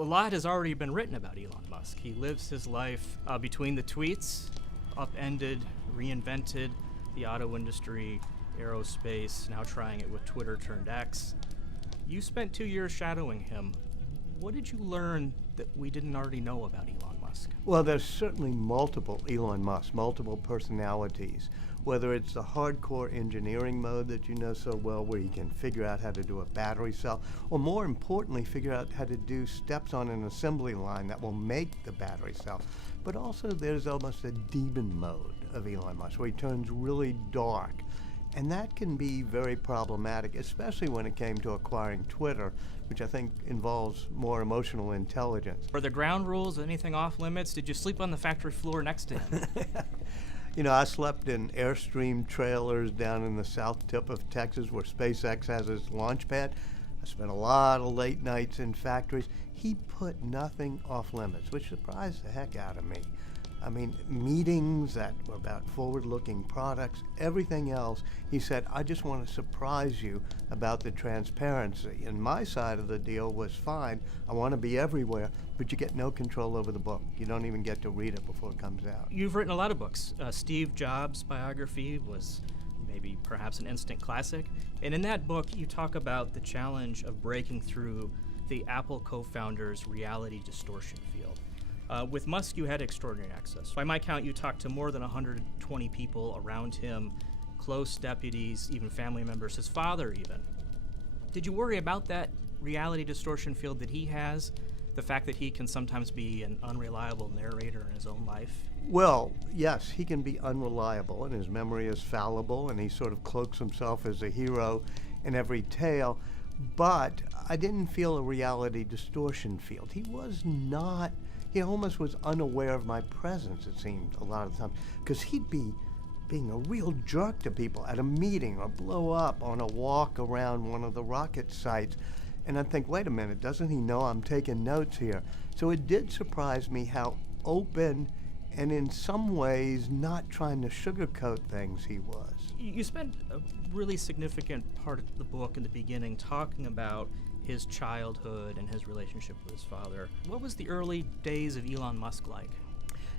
A lot has already been written about Elon Musk. He lives his life between the tweets, upended, reinvented the auto industry, aerospace, now trying it with Twitter turned X. You spent 2 years shadowing him. What did you learn that we didn't already know about Elon Musk? Well, there's certainly multiple Elon Musk, multiple personalities, whether it's the hardcore engineering mode that you know so well, where you can figure out how to do a battery cell, or more importantly, figure out how to do steps on an assembly line that will make the battery cell. But also there's almost a demon mode of Elon Musk, where he turns really dark. And that can be very problematic, especially when it came to acquiring Twitter, which I think involves more emotional intelligence. Were there ground rules, anything off limits? Did you sleep on the factory floor next to him? You know, I slept in Airstream trailers down in the south tip of Texas where SpaceX has its launch pad. I spent a lot of late nights in factories. He put nothing off limits, which surprised the heck out of me. I mean, meetings that were about forward-looking products, everything else. He said, I just want to surprise you about the transparency. And my side of the deal was fine. I want to be everywhere, but you get no control over the book. You don't even get to read it before it comes out. You've written a lot of books. Steve Jobs' biography was maybe perhaps an instant classic. And in that book, you talk about the challenge of breaking through the Apple co-founder's reality distortion field. With Musk, you had extraordinary access. By my count, you talked to more than 120 people around him, close deputies, even family members, his father even. Did you worry about that reality distortion field that he has, the fact that he can sometimes be an unreliable narrator in his own life? Well, yes, he can be unreliable, and his memory is fallible, and he sort of cloaks himself as a hero in every tale. But I didn't feel a reality distortion field. He almost was unaware of my presence, it seemed, a lot of times, because he'd be being a real jerk to people at a meeting or blow up on a walk around one of the rocket sites. And I'd think, wait a minute, doesn't he know I'm taking notes here? So it did surprise me how open and in some ways not trying to sugarcoat things he was. You spent a really significant part of the book in the beginning talking about his childhood and his relationship with his father. What was the early days of Elon Musk like?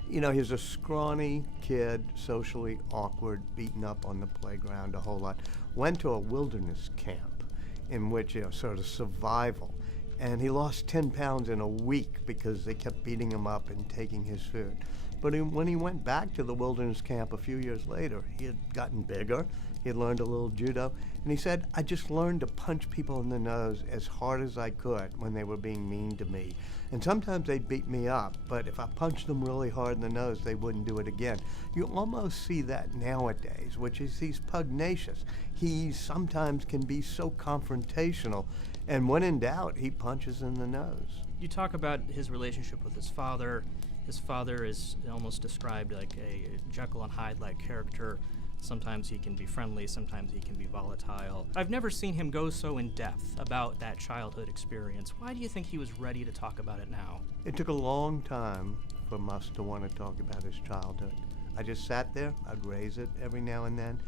You know, he was a scrawny kid, socially awkward, beaten up on the playground a whole lot. Went to a wilderness camp in which, sort of survival. And he lost 10 pounds in a week because they kept beating him up and taking his food. But when he went back to the wilderness camp a few years later, he had gotten bigger. He had learned a little judo. And he said, I just learned to punch people in the nose as hard as I could when they were being mean to me. And sometimes they'd beat me up, but if I punched them really hard in the nose, they wouldn't do it again. You almost see that nowadays, which is he's pugnacious. He sometimes can be so confrontational, and when in doubt, he punches in the nose. You talk about his relationship with his father. His father is almost described like a Jekyll and Hyde-like character. Sometimes he can be friendly, sometimes he can be volatile. I've never seen him go so in depth about that childhood experience. Why do you think he was ready to talk about it now? It took a long time for Musk to want to talk about his childhood. I just sat there, I'd raise it every now and then,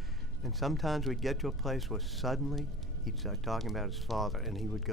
and sometimes we'd get to a place where suddenly he'd start talking about his father, and he'd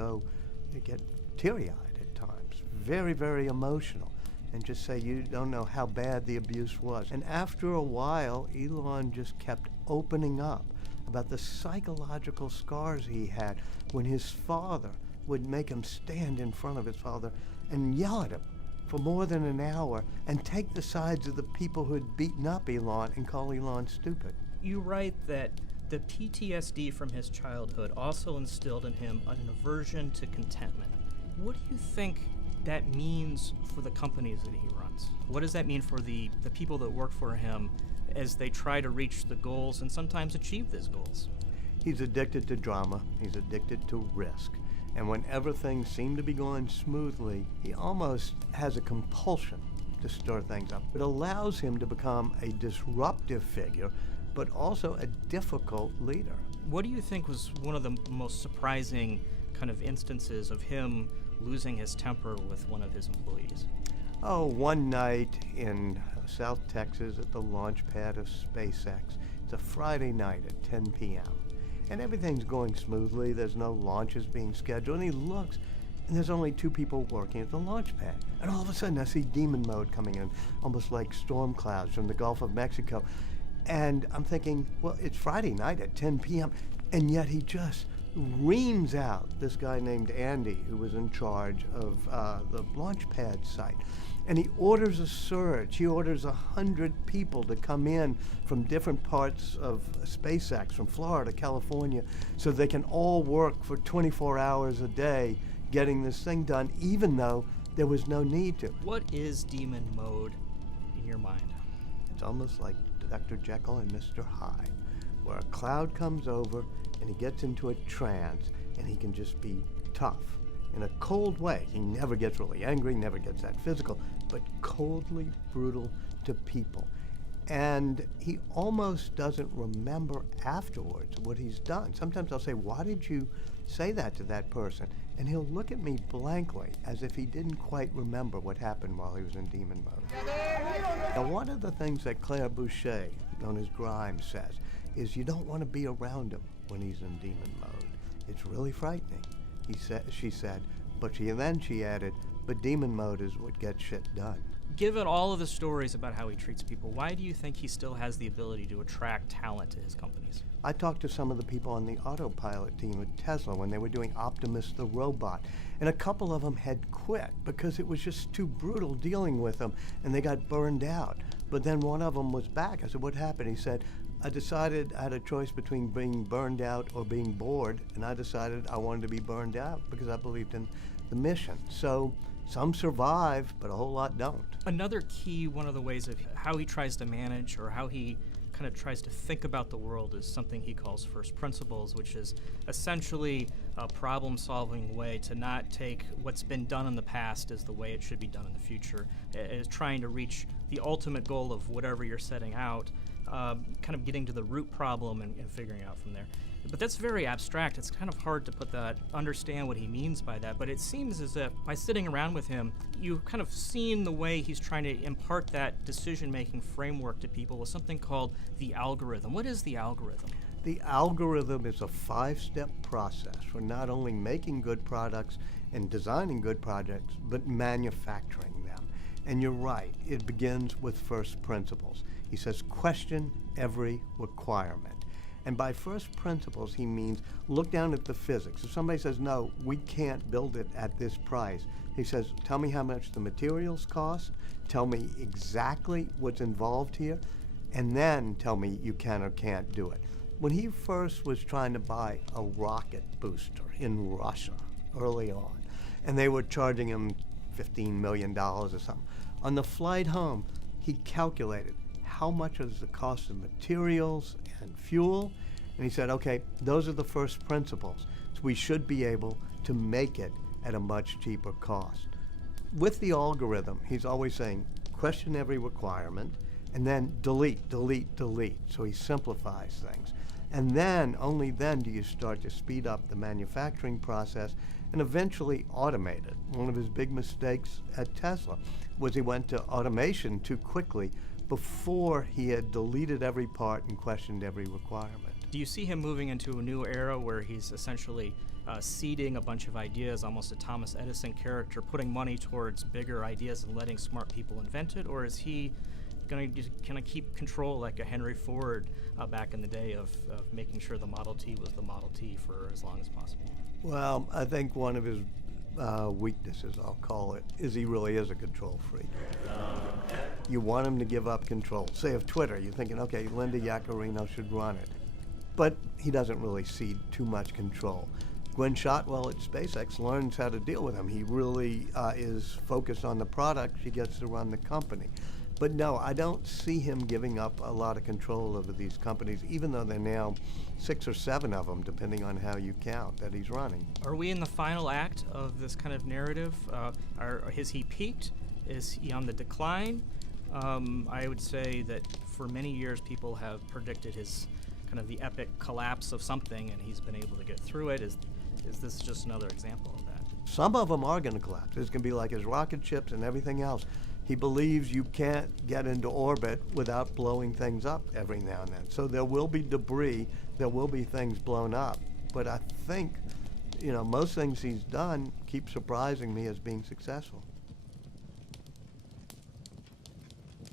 get teary-eyed at times, very, very emotional, and just say, you don't know how bad the abuse was. And after a while, Elon just kept opening up about the psychological scars he had when his father would make him stand in front of his father and yell at him for more than an hour and take the sides of the people who had beaten up Elon and call Elon stupid. You write that the PTSD from his childhood also instilled in him an aversion to contentment. What do you think that means for the companies that he runs? What does that mean for the people that work for him as they try to reach the goals and sometimes achieve those goals? He's addicted to drama. He's addicted to risk. And whenever things seem to be going smoothly, he almost has a compulsion to stir things up. It allows him to become a disruptive figure, but also a difficult leader. What do you think was one of the most surprising kind of instances of him losing his temper with one of his employees? Oh, one night in South Texas at the launch pad of SpaceX. It's a Friday night at 10 p.m. And everything's going smoothly. There's no launches being scheduled. And he looks and there's only 2 people working at the launch pad. And all of a sudden I see demon mode coming in, almost like storm clouds from the Gulf of Mexico. And I'm thinking, well, it's Friday night at 10 p.m., and yet he just reams out this guy named Andy, who was in charge of the launch pad site. And he orders a surge. He orders 100 people to come in from different parts of SpaceX, from Florida, California, so they can all work for 24 hours a day getting this thing done, even though there was no need to. What is demon mode in your mind? It's almost like Dr. Jekyll and Mr. Hyde, where a cloud comes over and he gets into a trance and he can just be tough in a cold way. He never gets really angry, never gets that physical, but coldly brutal to people. And he almost doesn't remember afterwards what he's done. Sometimes I'll say, why did you say that to that person? And he'll look at me blankly as if he didn't quite remember what happened while he was in demon mode. Now, one of the things that Claire Boucher, known as Grimes, says is you don't want to be around him when he's in demon mode. It's really frightening, she said, but she added, but demon mode is what gets shit done. Given all of the stories about how he treats people, why do you think he still has the ability to attract talent to his companies? I talked to some of the people on the autopilot team at Tesla when they were doing Optimus the robot, and a couple of them had quit because it was just too brutal dealing with them, and they got burned out. But then one of them was back. I said, what happened? He said, I decided I had a choice between being burned out or being bored, and I decided I wanted to be burned out because I believed in the mission. So some survive, but a whole lot don't. Another key, one of the ways of how he tries to manage or how he kind of tries to think about the world is something he calls first principles, which is essentially a problem-solving way to not take what's been done in the past as the way it should be done in the future. Is trying to reach the ultimate goal of whatever you're setting out, kind of getting to the root problem and figuring out from there. But that's very abstract. It's kind of hard to understand what he means by that. But it seems as if by sitting around with him, you've kind of seen the way he's trying to impart that decision-making framework to people with something called the algorithm. What is the algorithm? The algorithm is a 5-step process for not only making good products and designing good projects, but manufacturing them. And you're right, it begins with first principles. He says, question every requirement. And by first principles, he means look down at the physics. If somebody says, no, we can't build it at this price, he says, tell me how much the materials cost, tell me exactly what's involved here, and then tell me you can or can't do it. When he first was trying to buy a rocket booster in Russia early on, and they were charging him $15 million or something, on the flight home, he calculated how much is the cost of materials and fuel, and he said, okay, those are the first principles. So we should be able to make it at a much cheaper cost. With the algorithm, he's always saying, question every requirement, and then delete, delete, delete. So he simplifies things. And then, only then do you start to speed up the manufacturing process and eventually automate it. One of his big mistakes at Tesla was he went to automation too quickly before he had deleted every part and questioned every requirement. Do you see him moving into a new era where he's essentially seeding a bunch of ideas, almost a Thomas Edison character, putting money towards bigger ideas and letting smart people invent it? Or is he going to kind of keep control like a Henry Ford back in the day of making sure the Model T was the Model T for as long as possible? Well, I think one of his weaknesses, I'll call it, is he really is a control freak. You want him to give up control. Say of Twitter, you're thinking, okay, Linda Yaccarino should run it. But he doesn't really cede too much control. Gwen Shotwell at SpaceX learns how to deal with him. He really is focused on the product. She gets to run the company. But no, I don't see him giving up a lot of control over these companies, even though they're now 6 or 7 of them, depending on how you count, that he's running. Are we in the final act of this kind of narrative? Has he peaked? Is he on the decline? I would say that for many years people have predicted his kind of the epic collapse of something, and he's been able to get through it. Is this just another example of that? Some of them are going to collapse. It's going to be like his rocket ships and everything else. He believes you can't get into orbit without blowing things up every now and then. So there will be debris, there will be things blown up. But I think most things he's done keep surprising me as being successful.